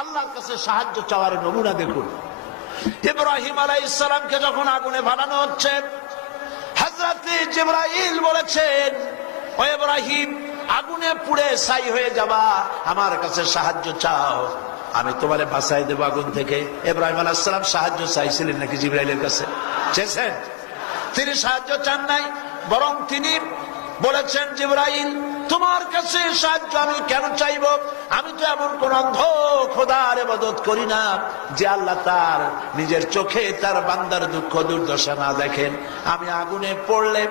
আল্লাহর কাছে সাহায্য চাওয়ার নমুনা দেখুন। ইব্রাহিম আলাইহিস সালামকে যখন আগুনে ভালানো হচ্ছে, হযরত জিবরাইল বলেছেন, ও ইব্রাহিম, আগুনে পুড়ে ছাই হয়ে যাবা, আমার কাছে সাহায্য চাও, আমি তোমারে বাঁচাই দেব আগুন থেকে। ইব্রাহিম আলাইহিস সালাম সাহায্য চাইছিলেন নাকি জিবরাইলের কাছে? চেয়েছেন? তিনি সাহায্য চান নাই, বরং তিনি বলেছেন, জিবরাইল, তোমার কাছে সাহায্য আমি কেন চাইব? আমি তো এমন কোন অন্ধ খোদার ইবাদত করি না যে আল্লাহ তার নিজের চোখে তার বান্দার দুঃখ দুর্দশা না দেখেন। আমি আগুনে পড়লে,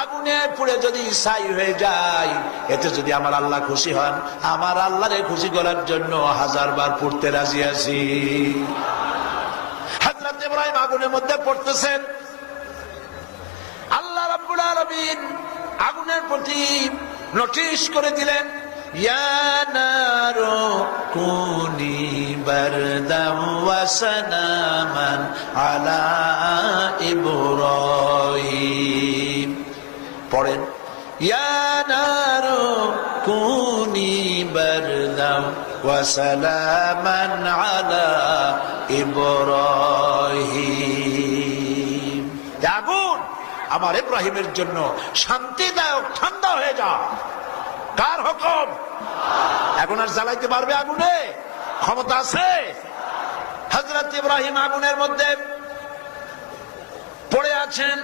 আগুনে পুড়ে যদি ছাই হয়ে যায়, এতে যদি আমার আল্লাহ খুশি হন, আমার আল্লাহরে খুশি করার জন্য 1000 বার পড়তে রাজি আছি। হযরত ইব্রাহিম আগুনের মধ্যে পড়তেছেন, আল্লাহ রাব্বুল আলামিন আগুনের প্রতি নোটিশ করে দিলেন, ইয়া নারু কুনি বারদাম ওয়া সালামান আলা ইব্রাহিম। পড়েন, ইয়া নারু কুনি বারদাম ওয়া সালামান আলা ইব্রাহিম। আগুন আমার ইব্রাহিমের জন্য শান্তিদায়ক ঠান্ডা হয়ে যা। কার হুকুম? এখন আর জ্বালাইতে পারবে আগুনে? ক্ষমতা আছে? হযরত ইব্রাহিম আগুনের মধ্যে পড়ে আছেন,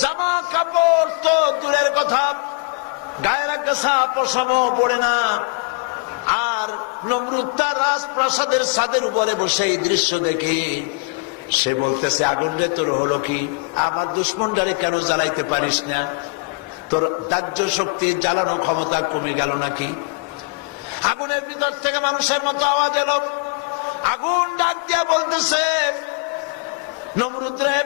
জামা কাপড় তো দূরের কথা, গায়ের গাছা পশমও পড়ে না। আর নমরুদ তার রাজপ্রাসাদের ছাদের উপরে বসে এই দৃশ্য দেখে সে বলতেছে, আগুন রে, তোর হলো কি? আমার দুশ্মনটারে কেন জ্বালাইতে পারিস না? তোর দাহ্য শক্তি, জ্বালানো ক্ষমতা কমে গেল নাকি? আগুনের ভিতর থেকে মানুষের মতো আওয়াজ এলো। আগুন ডাক দিয়া বলতেছে, নমরুদ রে,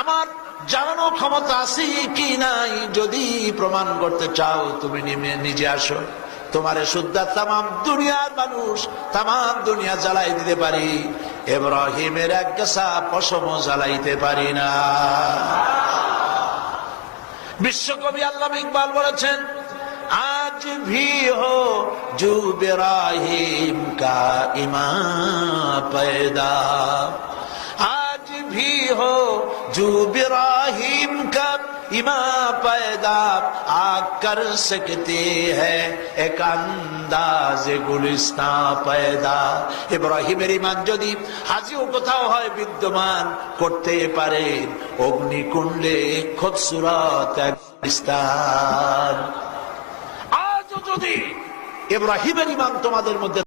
আমার জ্বালানো ক্ষমতা আছে কি নাই যদি প্রমাণ করতে চাও, তুমি নিজে আসো। তোমারে শুদ্ধা তামাম দুনিয়ার মানুষ, তামাম দুনিয়া জ্বালাই দিতে পারি, ইব্রাহিমের এক গাছা পশম জ্বালাইতে পারি না। বিশ্বকবি আল্লামা ইকবাল বলেছেন, আজ ভি হো জু ইব্রাহিম কা ইমাম পয়দা, আজ ভি হো জু ইব্রাহিম কা ইমাম পয়দা, আ কর সকতে হ্যায় এক আন্দাজে গুলিস্তান পয়দা। ইব্রাহিমের ইমান যদি আজও কোথাও হয় বিদ্যমান, করতে পারে অগ্নিকুণ্ডে খুবসুরত এক গুলিস্তান। আজও যদি ইব্রাহিমের ইমান তোমাদের মধ্যে